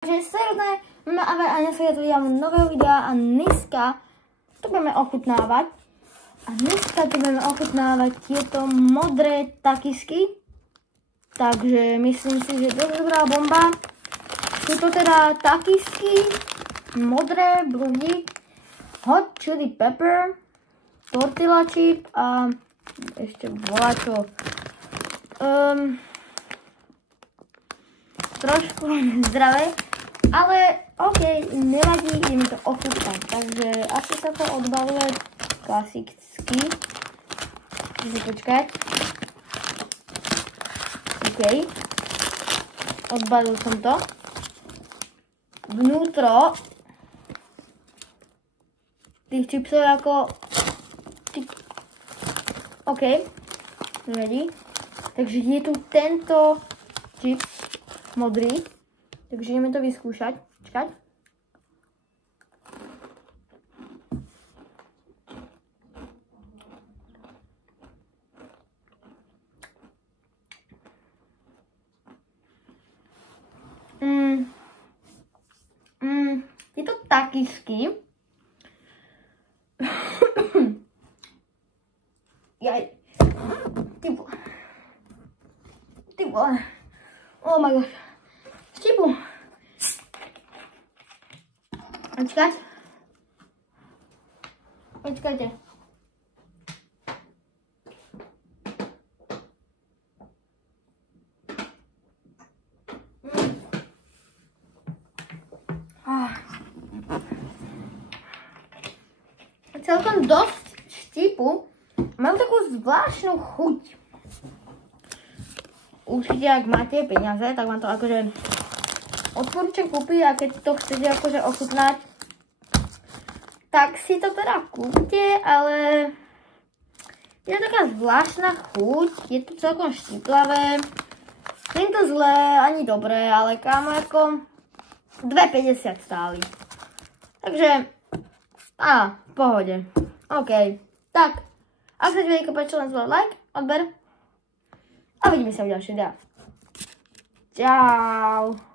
Takže srdné, a dneska je tu vidím nového videa a dneska tu budeme ochutnávať. Tieto modré takisky. Takže myslím si, že to je dobrá bomba. Sú to teda takisky, modré, blue, hot chili pepper, tortilla chip a ešte volačo. Trošku zdravé, ale ok, nevadí, ideme to ochutnať. Takže asi sa to odbaluje klasicky. Môžete počkať. Ok. Odbalil som to. Vnútro tých čipsov ako... Ok. Nevadí. Takže je tu tento čips modrý. Takže ideme to vyskúšať. Čakať. Je to takisky. Jaj. Ty vole. Oh my god. Štipu. Počkať. Počkajte. Celkom dosť štipu. Mám takú zvláštnu chuť. Určite, ak máte peniaze, tak vám to akože odporúčam kúpiť a keď to chcete akože ochutnať, tak si to teda kúpte, ale je to taká zvláštna chuť, je to celkom štiplavé. Nie je to zlé, ani dobré, ale kámo ako 2,50 stáli. Takže, v pohode. OK, tak, ak sa ti videjko páčilo, len zvol like, odber a vidíme sa v ďalšej videa. Čau.